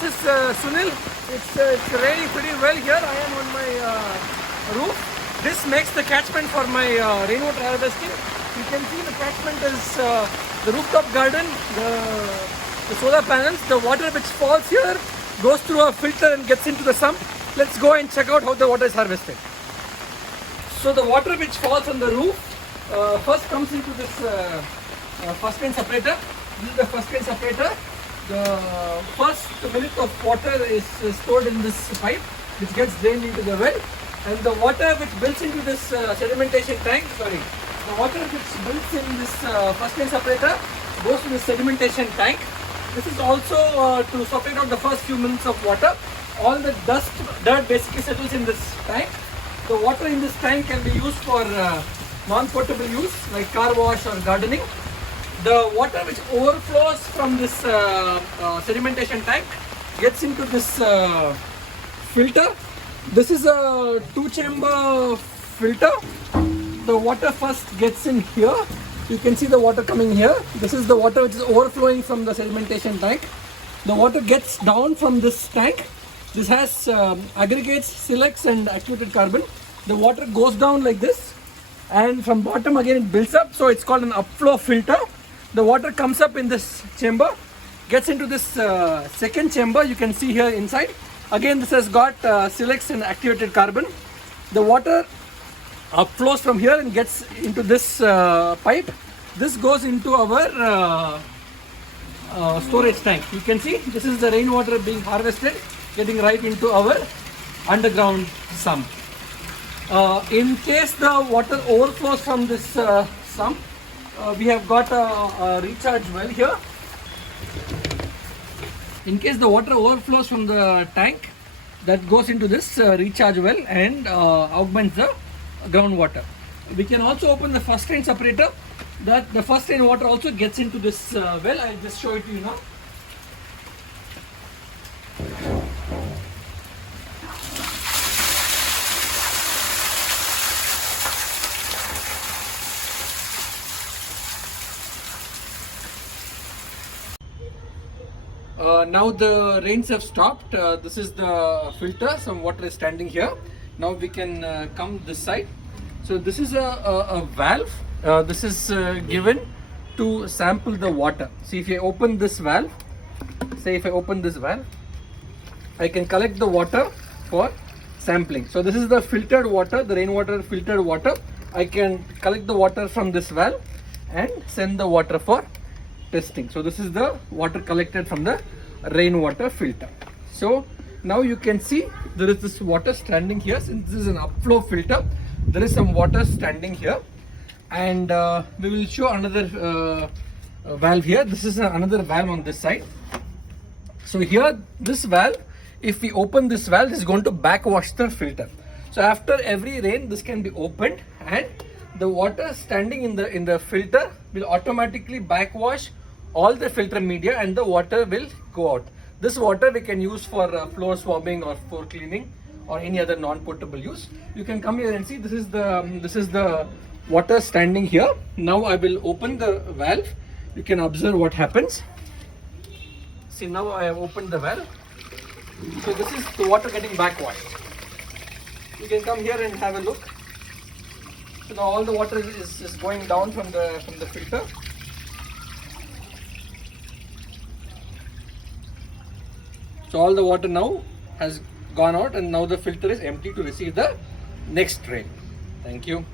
this is Sunil. It's raining pretty well here. I am on my roof. This makes the catchment for my rainwater harvesting. You can see the catchment is the rooftop garden, the solar panels. The water which falls here goes through a filter and gets into the sump. Let's go and check out how the water is harvested. So the water which falls on the roof first comes into this first rain separator. This is the first rain separator. The first minute of water is stored in this pipe which gets drained into the well, and the water which builds into this sedimentation tank, the water which builds in this first rain separator goes to the sedimentation tank. This is also to separate out the first few minutes of water. All the dirt basically settles in this tank. The water in this tank can be used for non-potable use like car wash or gardening. The water which overflows from this sedimentation tank gets into this filter. This is a 2-chamber filter. The water first gets in here. You can see the water coming here. This is the water which is overflowing from the sedimentation tank. The water gets down from this tank. This has aggregates, silex and activated carbon. The water goes down like this, and from bottom again it builds up. So it's called an upflow filter. The water comes up in this chamber, gets into this second chamber. You can see here inside. Again, this has got silex and activated carbon. The water upflows from here and gets into this pipe. This goes into our storage tank. You can see this is the rainwater being harvested, getting right into our underground sump. In case the water overflows from this sump, we have got a recharge well here. In case the water overflows from the tank, that goes into this recharge well and augments the groundwater. We can also open the first rain separator. That the first rain water also gets into this well. I'll just show it to you now. Now the rains have stopped. This is the filter. Some water is standing here. Now we can come this side. So this is a valve. This is given to sample the water. See, if I open this valve, I can collect the water for sampling. So this is the filtered water, the rainwater filtered water. I can collect the water from this valve and send the water for testing. So this is the water collected from the rainwater filter. So now you can see there is this water standing here. Since this is an upflow filter, there is some water standing here, and we will show another valve here. This is another valve on this side. So here, this valve, if we open this valve, this is going to backwash the filter. So after every rain, this can be opened, and the water standing in the filter will automatically backwash all the filter media, and the water will go out. This water we can use for floor swabbing or for cleaning or any other non-potable use. You can come here and see this is the water standing here. Now I will open the valve. You can observe what happens. See, now I have opened the valve. So this is the water getting backwashed. You can come here and have a look. So now all the water is going down from the filter. So all the water now has gone out, and now the filter is empty to receive the next rain. Thank you.